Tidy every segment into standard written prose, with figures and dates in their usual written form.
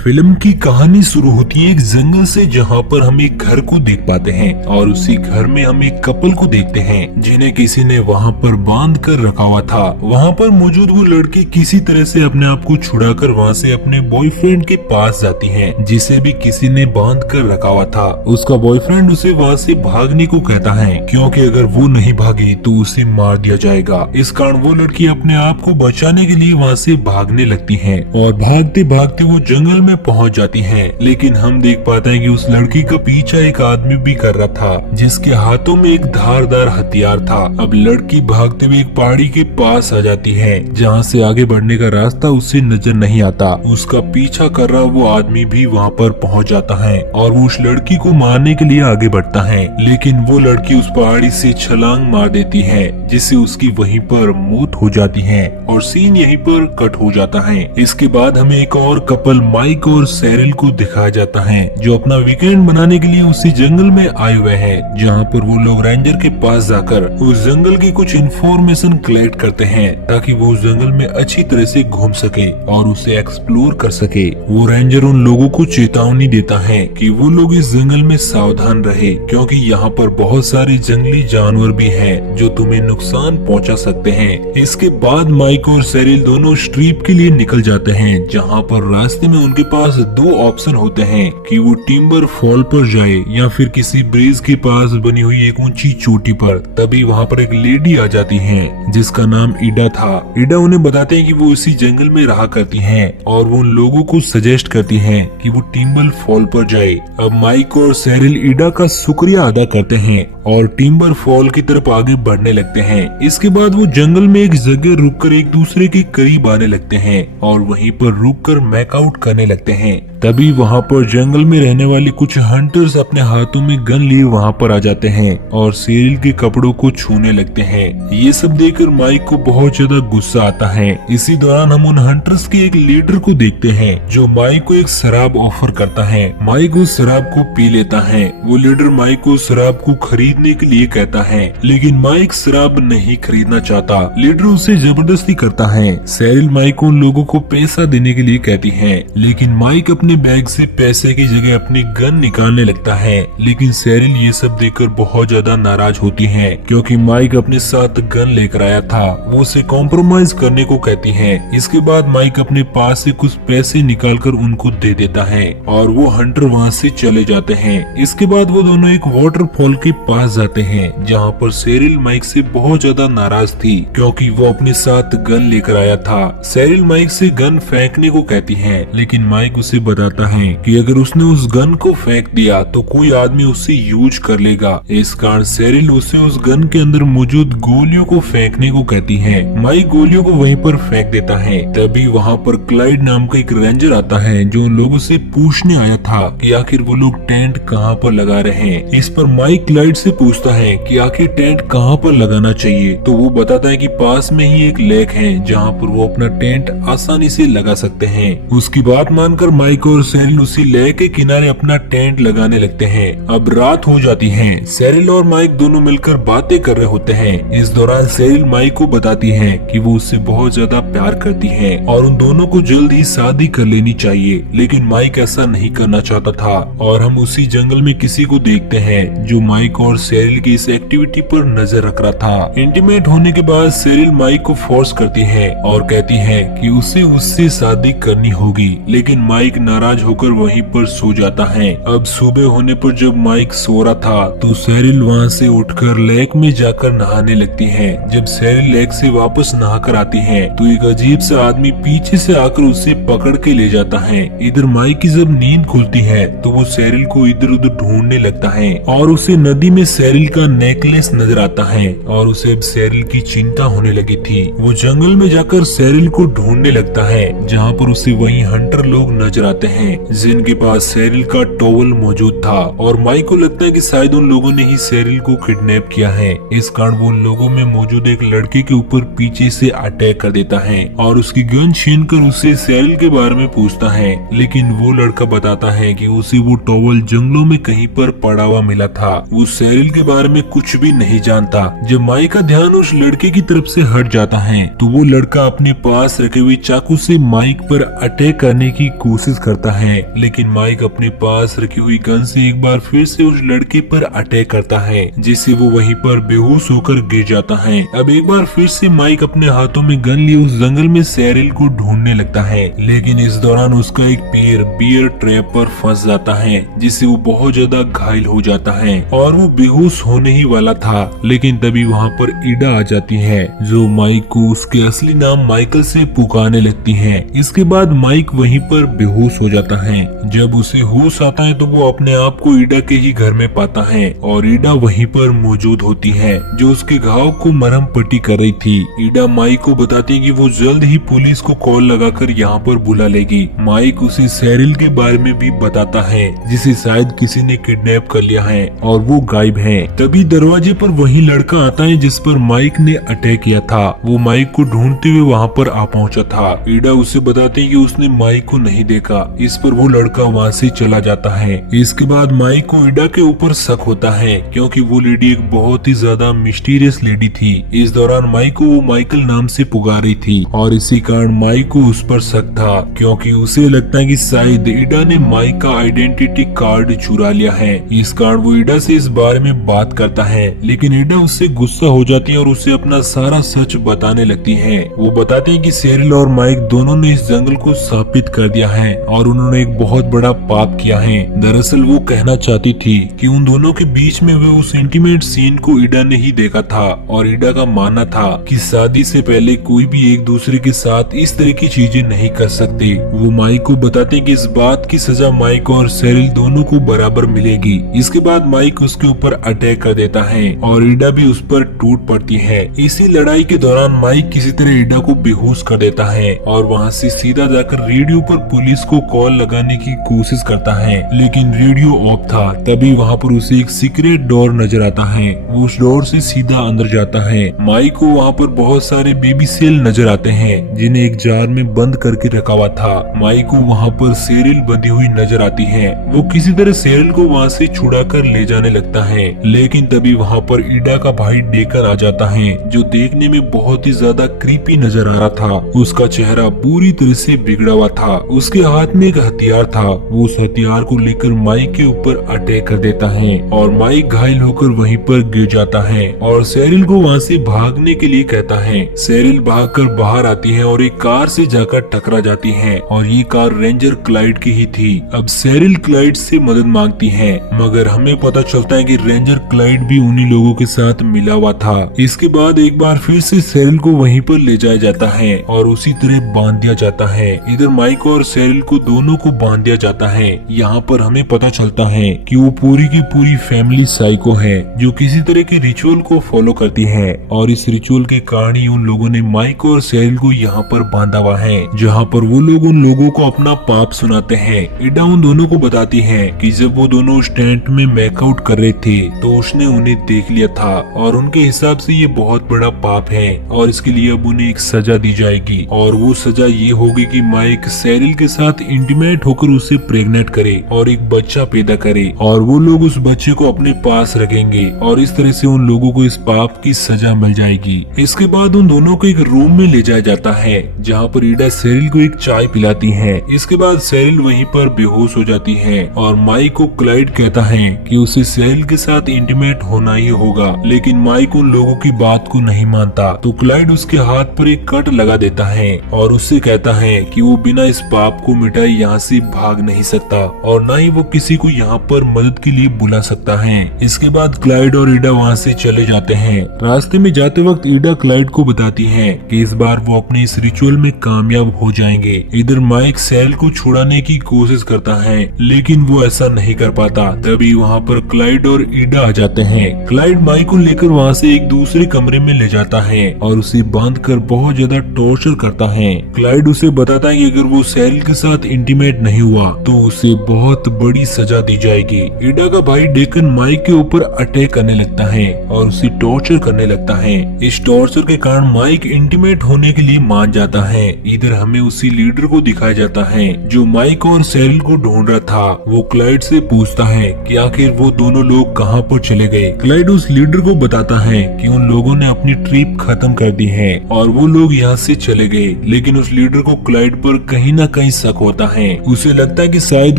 Film की कहानी शुरू होती है एक जंगल से, जहाँ पर हम एक घर को देख पाते हैं और उसी घर में हम एक कपल को देखते हैं जिन्हें किसी ने वहाँ पर बांध कर रखा हुआ था। वहाँ पर मौजूद वो लड़की किसी तरह से अपने आप को छुड़ाकर वहाँ से अपने बॉयफ्रेंड के पास जाती है, जिसे भी किसी ने बांध कर रखा हुआ था। उसका बॉयफ्रेंड उसे वहाँ से भागने को कहता है, क्योंकि अगर वो नहीं भागी तो उसे मार दिया जाएगा। इस कारण वो लड़की अपने आप को बचाने के लिए वहाँ से भागने लगती है और भागते भागते वो जंगल में पहुंच जाती हैं। लेकिन हम देख पाते हैं कि उस लड़की का पीछा एक आदमी भी कर रहा था, जिसके हाथों में एक धारदार हथियार था। अब लड़की भागते हुए एक पहाड़ी के पास आ जाती है, जहां से आगे बढ़ने का रास्ता उसे नजर नहीं आता। उसका पीछा कर रहा वो आदमी भी वहां पर पहुंच जाता है और वो उस लड़की को मारने के लिए आगे बढ़ता है, लेकिन वो लड़की उस पहाड़ी से छलांग मार देती है, जिससे उसकी वहीं पर मौत हो जाती है और सीन यहीं पर कट हो जाता है। इसके बाद हमें एक और कपल माइक और सैरिल को दिखाया जाता है, जो अपना वीकेंड बनाने के लिए उसी जंगल में आए हुए हैं, जहाँ पर वो लोग रेंजर के पास जाकर उस जंगल की कुछ इंफॉर्मेशन कलेक्ट करते हैं, ताकि वो उस जंगल में अच्छी तरह से घूम सके और उसे एक्सप्लोर कर सके। वो रेंजर उन लोगों को चेतावनी देता है कि वो लोग इस जंगल में सावधान रहे, क्योंकि यहाँ पर बहुत सारे जंगली जानवर भी हैं जो तुम्हें नुकसान पहुँचा सकते हैं। इसके बाद माइक और सैरिल दोनों ट्रिप के लिए निकल जाते हैं, जहाँ पर रास्ते में उनके पास दो ऑप्शन होते हैं कि वो टिम्बर फॉल पर जाए या फिर किसी ब्रिज के पास बनी हुई एक ऊंची चोटी पर। तभी वहाँ पर एक लेडी आ जाती है, जिसका नाम ईडा था। ईडा उन्हें बताते हैं कि वो इसी जंगल में रहा करती हैं और वो उन लोगों को सजेस्ट करती हैं कि वो टिम्बर फॉल पर जाए। अब माइक और सैरिल ईडा का शुक्रिया अदा करते हैं और टिम्बर फॉल की तरफ आगे बढ़ने लगते हैं। इसके बाद वो जंगल में एक जगह रुककर एक दूसरे के करीब आने लगते हैं और वहीं पर रुककर मैकआउट करने लगते हैं। तभी वहाँ पर जंगल में रहने वाले कुछ हंटर्स अपने हाथों में गन लिए वहाँ पर आ जाते हैं और सैरिल के कपड़ों को छूने लगते हैं। ये सब देखकर माइक को बहुत ज्यादा गुस्सा आता है। इसी दौरान हम उन हंटर्स के एक लीडर को देखते हैं, जो माइक को एक शराब ऑफर करता है। माइक उस शराब को पी लेता है। वो लीडर माइक को शराब को खरीदने के लिए कहता है, लेकिन माइक शराब नहीं खरीदना चाहता। लीडर उसे जबरदस्ती करता है। सैरिल माइक को उन लोगों को पैसा देने के लिए कहती है, लेकिन माइक अपने बैग से पैसे की जगह अपनी गन निकालने लगता है। लेकिन सैरिल ये सब देखकर बहुत ज्यादा नाराज होती है, क्योंकि माइक अपने साथ गन लेकर आया था। वो उसे कॉम्प्रोमाइज करने को कहती है। इसके बाद माइक अपने पास से कुछ पैसे निकालकर उनको दे देता है और वो हंटर वहाँ से चले जाते हैं। इसके बाद वो दोनों एक वाटरफॉल के पास जाते हैं, जहाँ पर सैरिल माइक से बहुत ज्यादा नाराज थी, क्योंकि वो अपने साथ गन लेकर आया था। सैरिल माइक से गन फेंकने को कहती है, लेकिन माइक उसे बताता है कि अगर उसने उस गन को फेंक दिया तो कोई आदमी उसे यूज कर लेगा। इस कारण सैरिल उसे उस गन के अंदर मौजूद गोलियों को फेंकने को कहती है। माइक गोलियों को वहीं पर फेंक देता है। तभी वहाँ पर क्लाइड नाम का एक रेंजर आता है, जो उन लोगों से पूछने आया था कि आखिर वो लोग टेंट कहाँ पर लगा रहे हैं। इस पर माइक क्लाइड से पूछता है कि आखिर टेंट कहाँ पर लगाना चाहिए, तो वो बताता है कि पास में ही एक लेक है, जहाँ पर वो अपना टेंट आसानी से लगा सकते हैं। उसकी बात मानकर माइक और सैरिल उसी लेक के किनारे अपना टेंट लगाने लगते हैं। अब रात हो जाती है। सैरिल और माइक दोनों मिलकर बातें कर रहे होते हैं। इस दौरान सैरिल माइक को बताती है कि वो उससे बहुत ज्यादा प्यार करती है और उन दोनों को जल्द ही शादी कर लेनी चाहिए, लेकिन माइक ऐसा नहीं करना चाहता था। और हम उसी जंगल में किसी को देखते हैं, जो माइक और सैरिल की इस एक्टिविटी पर नजर रख रहा था। इंटीमेट होने के बाद सैरिल माइक को फोर्स करती है और कहती है कि उसे उससे शादी करनी होगी, लेकिन माइक नाराज होकर वहीं पर सो जाता है। अब सुबह होने पर जब माइक सो रहा था, तो सैरिल वहाँ से उठकर लेक में जाकर नहाने लगती है। जब सैरिल लेक से वापस नहाकर आती है, तो एक अजीब सा आदमी पीछे से आकर उसे पकड़ के ले जाता है। इधर माइक की जब नींद खुलती है, तो वो सैरिल को इधर उधर ढूंढने लगता है और उसे नदी में सैरिल का नेकलेस नजर आता है और उसे अब सैरिल की चिंता होने लगी थी। वो जंगल में जाकर सैरिल को ढूंढने लगता है, जहाँ पर उसे वही हंटर लोग नजर आते हैं, जिनके पास सैरिल का टॉवल मौजूद था। और माइक को लगता है कि शायद उन लोगों ने ही सैरिल को किडनैप किया है। इस कारण वो लोगों में मौजूद एक लड़के के ऊपर पीछे से अटैक कर देता है और उसकी गन छीनकर उससे सैरिल के बारे में पूछता है। लेकिन वो लड़का बताता है कि उसे वो टॉवल जंगलों में कहीं पर पड़ा हुआ मिला था। वो सैरिल के बारे में कुछ भी नहीं जानता। जब माइक का ध्यान उस लड़के की तरफ से हट जाता है, तो वो लड़का अपने पास रखे हुए चाकू से माइक पर अटैक करने की कोशिश करता करता है, लेकिन माइक अपने पास रखी हुई गन से एक बार फिर से उस लड़के पर अटैक करता है, जिससे वो वहीं पर बेहोश होकर गिर जाता है। अब एक बार फिर से माइक अपने हाथों में गन लिए उस जंगल में सेरिल को ढूंढने लगता है, लेकिन इस दौरान उसका एक पैर बियर ट्रैप पर फंस जाता है, जिससे वो बहुत ज्यादा घायल हो जाता है और वो बेहोश होने ही वाला था। लेकिन तभी वहाँ पर ईडा आ जाती है, जो माइक को उसके असली नाम माइकल से पुकारने लगती है। इसके बाद माइक वहीं पर बेहोश हो जाता है। जब उसे होश आता है तो वो अपने आप को ईडा के ही घर में पाता है और ईडा वहीं पर मौजूद होती है, जो उसके घाव को मरहम पट्टी कर रही थी। ईडा माइक को बताती है कि वो जल्द ही पुलिस को कॉल लगाकर यहाँ पर बुला लेगी। माइक उसे सेरिल के बारे में भी बताता है, जिसे शायद किसी ने किडनैप कर लिया है और वो गायब है। तभी दरवाजे पर वही लड़का आता है जिस पर माइक ने अटैक किया था। वो माइक को ढूंढते हुए वहाँ पर आ पहुँचा था। ईडा उसे बताती है कि उसने माइक को नहीं देखा। इस पर वो लड़का वहाँ से चला जाता है। इसके बाद माइक को ईडा के ऊपर शक होता है, क्योंकि वो लेडी एक बहुत ही ज्यादा मिस्टीरियस लेडी थी। इस दौरान माइक को वो माइकल नाम से पुकार रही थी और इसी कारण माइक को उस पर शक था, क्योंकि उसे लगता है कि शायद ईडा ने माइक का आइडेंटिटी कार्ड चुरा लिया है। इस कारण वो ईडा से इस बारे में बात करता है, लेकिन ईडा उससे गुस्सा हो जाती है और उसे अपना सारा सच बताने लगती है। वो बताते हैं कि सेरिल और माइक दोनों ने इस जंगल को स्थापित कर दिया है और उन्होंने एक बहुत बड़ा पाप किया है। दरअसल वो कहना चाहती थी कि उन दोनों के बीच में वे उस इंटीमेट सीन को ईडा ने ही देखा था और ईडा का मानना था कि शादी से पहले कोई भी एक दूसरे के साथ इस तरह की चीजें नहीं कर सकते। वो माइक को बताते हैं कि इस बात की सजा माइक और सेरिल दोनों को बराबर मिलेगी। इसके बाद माइक उसके ऊपर अटैक कर देता है और ईडा भी उस पर टूट पड़ती है। इसी लड़ाई के दौरान माइक किसी तरह ईडा को बेहोश कर देता है और वहाँ से सीधा जाकर रेडियो पर पुलिस को कॉल लगाने की कोशिश करता है, लेकिन रेडियो ऑफ था। तभी वहाँ पर उसे एक सीक्रेट डोर नजर आता है। वो उस डोर से सीधा अंदर जाता है। माइक को वहाँ पर बहुत सारे बेबी सेल नजर आते हैं, जिन्हें एक जार में बंद करके रखा हुआ था। माइक को वहाँ पर सेरिल बंधी हुई नजर आती है। वो किसी तरह सेरिल को वहाँ से छुड़ा कर ले जाने लगता है, लेकिन तभी वहाँ पर ईडा का भाई डेकन आ जाता है, जो देखने में बहुत ही ज्यादा क्रीपी नजर आ रहा था। उसका चेहरा पूरी तरह से बिगड़ा हुआ था। उसके हाथ में एक हथियार था। वो उस हथियार को लेकर माइक के ऊपर अटैक कर देता है और माइक घायल होकर वहीं पर गिर जाता है और सेरिल को वहाँ से भागने के लिए कहता है। सेरिल भागकर बाहर आती है और एक कार से जाकर टकरा जाती है और ये कार रेंजर क्लाइड की ही थी। अब सेरिल क्लाइड से मदद मांगती है, मगर हमें पता चलता है कि रेंजर क्लाइड भी उन्हीं लोगों के साथ मिला हुआ था। इसके बाद एक बार फिर से सेरिल को वहीं पर ले जाया जाता है और उसी तरह बांध दिया जाता है। इधर माइक और सेरिल को दोनों को बांध दिया जाता है। यहाँ पर हमें पता चलता है कि वो पूरी की पूरी फैमिली साइको है, जो किसी तरह के रिचुअल को फॉलो करती है और इस रिचुअल के कारण ही उन लोगों ने माइक और सेरिल को यहाँ पर बांधा हुआ है, जहाँ पर वो लोग उन लोगों को अपना पाप सुनाते हैं। ईडा उन दोनों को बताती है कि जब वो दोनों उस टेंट में मेकआउट कर रहे थे तो उसने उन्हें देख लिया था और उनके हिसाब से ये बहुत बड़ा पाप है और इसके लिए अब उन्हें एक सजा दी जाएगी और वो सजा ये होगी कि माइक सेरिल के साथ इंटीमेट होकर उसे प्रेग्नेंट करे और एक बच्चा पैदा करे और वो लोग उस बच्चे को अपने पास रखेंगे और इस तरह से उन लोगों को इस पाप की सजा मिल जाएगी। इसके बाद उन दोनों को एक रूम में ले जाया जाता है, जहाँ पर ईडा सेरिल को एक चाय पिलाती है। इसके बाद सेरिल वहीं पर बेहोश हो जाती है और माइक को क्लाइड कहता है कि उसे सेरिल के साथ इंटीमेट होना ही होगा, लेकिन माइक उन लोगों की बात को नहीं मानता। तो क्लाइड उसके हाथ पर एक कट लगा देता है और उससे कहता है कि वो बिना इस पाप को मिटाए यहाँ से भाग नहीं सकता और न ही वो किसी को यहाँ पर मदद के लिए बुला सकता है। इसके बाद क्लाइड और ईडा वहाँ से चले जाते हैं। रास्ते में जाते वक्त ईडा क्लाइड को बताती है कि इस बार वो अपने इस रिचुअल में कामयाब हो जाएंगे। इधर माइक सेरिल को छुड़ाने की कोशिश करता है, लेकिन वो ऐसा नहीं कर पाता। तभी वहाँ पर क्लाइड और ईडा आ जाते हैं। क्लाइड माइक को लेकर वहाँ से एक दूसरे कमरे में ले जाता है और उसे बांध कर बहुत ज्यादा टॉर्चर करता है। क्लाइड उसे बताता है कि अगर वो सेरिल के साथ इंटीमेट नहीं हुआ तो उसे बहुत बड़ी सजा दी जाएगी। ईडा का भाई डेकन माइक के ऊपर अटैक करने लगता है और उसे टॉर्चर करने लगता है। इस टॉर्चर के कारण माइक इंटीमेट होने के लिए मान जाता है। इधर हमें उसी लीडर को दिखाया जाता है जो माइक और सेरिल को ढूंढ रहा था। वो क्लाइड से पूछता है कि आखिर वो दोनों लोग कहाँ पर चले गए। क्लाइड उस लीडर को बताता है कि उन लोगों ने अपनी ट्रिप खत्म कर दी है और वो लोग यहाँ से चले गए, लेकिन उस लीडर को क्लाइड पर कहीं ना कहीं शक होता जाता है। उसे लगता है कि शायद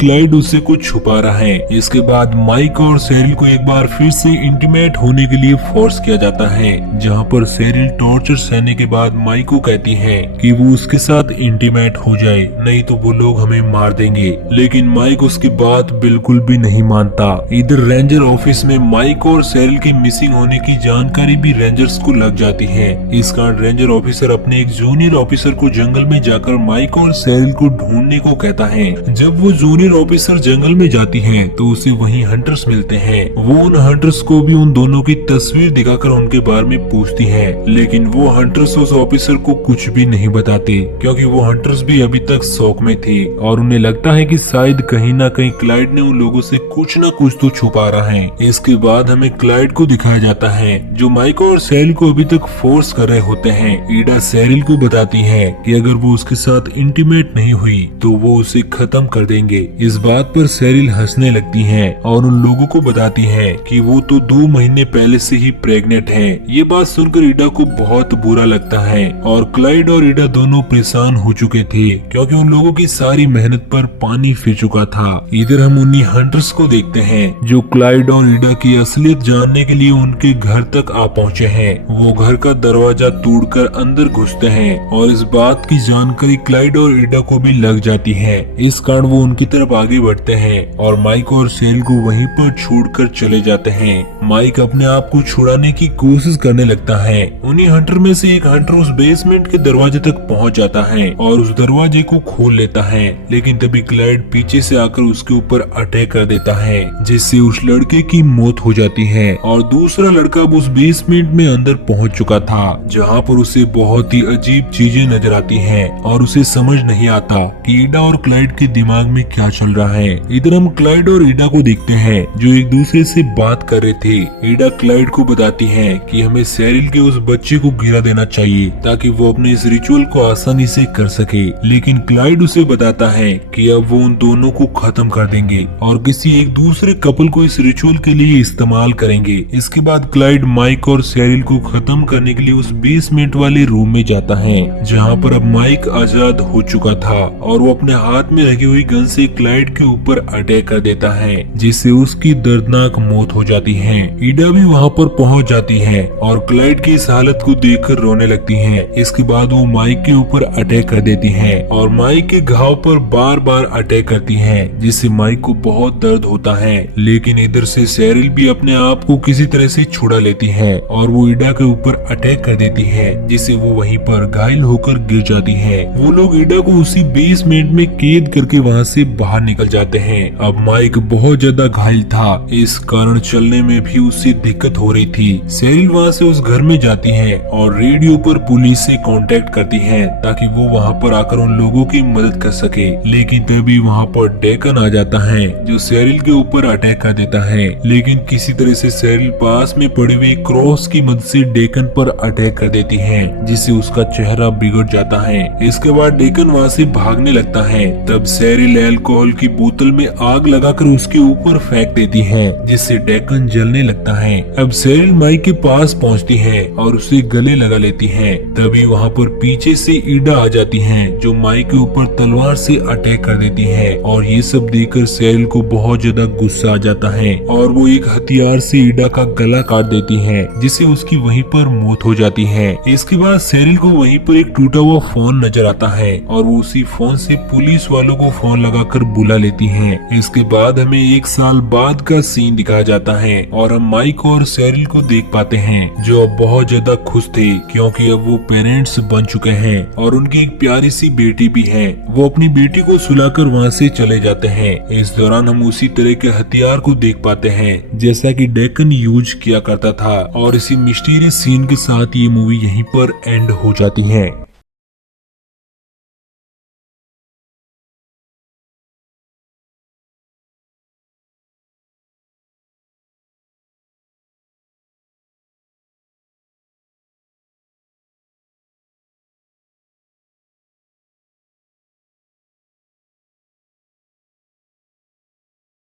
क्लाइड उससे कुछ छुपा रहा है। इसके बाद माइक और सेरिल को एक बार फिर से इंटीमेट होने के लिए फोर्स किया जाता है, जहाँ पर सेरिल टॉर्चर सहने के बाद माइक को कहती है कि वो उसके साथ इंटीमेट हो जाए, नहीं तो वो लोग हमें मार देंगे। लेकिन माइक उसकी बात बिल्कुल भी नहीं मानता। इधर रेंजर ऑफिस में माइक और सेरिल के मिसिंग होने की जानकारी भी रेंजर्स को लग जाती है। इस कारण रेंजर ऑफिसर अपने एक जूनियर ऑफिसर को जंगल में जाकर माइक और सेरिल को ढूंढने को कहता है। जब वो जूनियर ऑफिसर जंगल में जाती है तो उसे वहीं हंटर्स मिलते हैं। वो उन हंटर्स को भी उन दोनों की तस्वीर दिखाकर उनके बारे में पूछती है, लेकिन वो हंटर्स उस ऑफिसर को कुछ भी नहीं बताते, क्योंकि वो हंटर्स भी अभी तक शौक में थे और उन्हें लगता है कि शायद कहीं ना कहीं क्लाइड ने उन लोगों से कुछ न कुछ तो छुपा रहा है। इसके बाद हमें क्लाइड को दिखाया जाता है, जो माइक और सेरिल को अभी तक फोर्स कर रहे होते हैं। ईडा सेरिल को बताती है कि अगर वो उसके साथ इंटीमेट नहीं हुई तो वो उसे खत्म कर देंगे। इस बात पर सेरिल हंसने लगती है और उन लोगों को बताती है कि वो तो 2 महीने पहले से ही प्रेग्नेंट है। ये बात सुनकर ईडा को बहुत बुरा लगता है और क्लाइड और ईडा दोनों परेशान हो चुके थे, क्योंकि उन लोगों की सारी मेहनत पर पानी फिर चुका था। इधर हम उन्हीं हंटर्स को देखते हैं जो क्लाइड और ईडा की असलियत जानने के लिए उनके घर तक आ पहुँचे हैं। वो घर का दरवाजा तोड़कर अंदर घुसते हैं और इस बात की जानकारी क्लाइड और ईडा को भी लग जाती है। इस कारण वो उनकी तरफ आगे बढ़ते हैं और माइक और सेरिल को वहीं पर छोड़कर चले जाते हैं। माइक अपने आप को छुड़ाने की कोशिश करने लगता है। उन्हीं हंटर में से एक हंटर उस बेसमेंट के दरवाजे तक पहुंच जाता है और उस दरवाजे को खोल लेता है, लेकिन तभी क्लाइड पीछे से आकर उसके ऊपर अटैक कर देता है, जिससे उस लड़के की मौत हो जाती है। और दूसरा लड़का उस बेसमेंट में अंदर पहुंच चुका था, जहां पर उसे बहुत ही अजीब चीजें नजर आती हैं और उसे समझ नहीं आता कि ईडा और क्लाइड के दिमाग में क्या चल रहा है। इधर हम क्लाइड और ईडा को देखते हैं जो एक दूसरे से बात कर रहे थे। ईडा क्लाइड को बताती है कि हमें सेरिल के उस बच्चे को गिरा देना चाहिए ताकि वो अपने इस रिचुअल को आसानी से कर सके, लेकिन क्लाइड उसे बताता है कि अब वो उन दोनों को खत्म कर देंगे और किसी एक दूसरे कपल को इस रिचुअल के लिए इस्तेमाल करेंगे। इसके बाद क्लाइड माइक और सेरिल को खत्म करने के लिए उस बेसमेंट वाले रूम में जाता है, जहाँ पर अब माइक आजाद हो चुका था और वो अपने हाथ में लगी हुई गन से क्लाइड के ऊपर अटैक कर देता है, जिससे उसकी दर्दनाक मौत हो जाती है। ईडा भी वहाँ पर पहुँच जाती है और क्लाइड की इस हालत को देखकर रोने लगती है। इसके बाद वो माइक के ऊपर अटैक कर देती है और माइक के घाव पर बार बार अटैक करती है, जिससे माइक को बहुत दर्द होता है। लेकिन इधर से सेरिल भी अपने आप को किसी तरह से छुड़ा लेती है और वो ईडा के ऊपर अटैक कर देती है, जिससे वो वहीं पर घायल होकर गिर जाती है। वो लोग ईडा को उसी बेसमेंट में कैद करके वहाँ से बाहर निकल जाते हैं। अब माइक बहुत ज्यादा घायल था, इस कारण चलने में भी उससे दिक्कत हो रही थी। सेरिल वहाँ से उस घर में जाती है और रेडियो पर पुलिस से कांटेक्ट करती है ताकि वो वहाँ पर आकर उन लोगों की मदद कर सके। लेकिन तभी वहाँ पर डेकन आ जाता है जो सेरिल के ऊपर अटैक कर देता है, लेकिन किसी तरह से सेरिल पास में पड़े हुए क्रॉस की मदद से डेकन पर अटैक कर देती है, जिससे उसका चेहरा बिगड़ जाता है। इसके बाद डेकन वहाँ से भागने लगता है। तब सेरिल अल्कोहल की बोतल में आग लगाकर उसके ऊपर फेंक देती है, जिससे डेकन जलने लगता है। अब सेरिल माइक के पास पहुँचती है और उसे गले लगा लेती है। तभी वहाँ पर पीछे से ईडा आ जाती है जो माइक के ऊपर तलवार से अटैक कर देती है और ये सब देखकर सेरिल को बहुत ज्यादा गुस्सा आ जाता है और वो एक हथियार से ईडा का गला काट देती है, जिससे उसकी वहीं पर मौत हो जाती है। इसके बाद सेरिल को वहीं पर एक टूटा हुआ फोन नजर आता है और वो उसी फोन से पुलिस वालों को फोन लगाकर बुला लेती है। इसके बाद हमें 1 साल बाद का सीन दिखाया जाता है और हम माइक और सेरिल को देख पाते हैं जो अब बहुत ज्यादा खुश थे, क्योंकि अब वो पेरेंट्स बन चुके हैं और उनकी एक प्यारी सी बेटी भी है। वो अपनी बेटी को सुलाकर वहाँ से चले जाते हैं। इस दौरान हम उसी तरह के हथियार को देख पाते हैं जैसा कि डेकन यूज किया करता था और इसी मिस्टीरियस सीन के साथ ये मूवी यहीं पर एंड हो जाती है।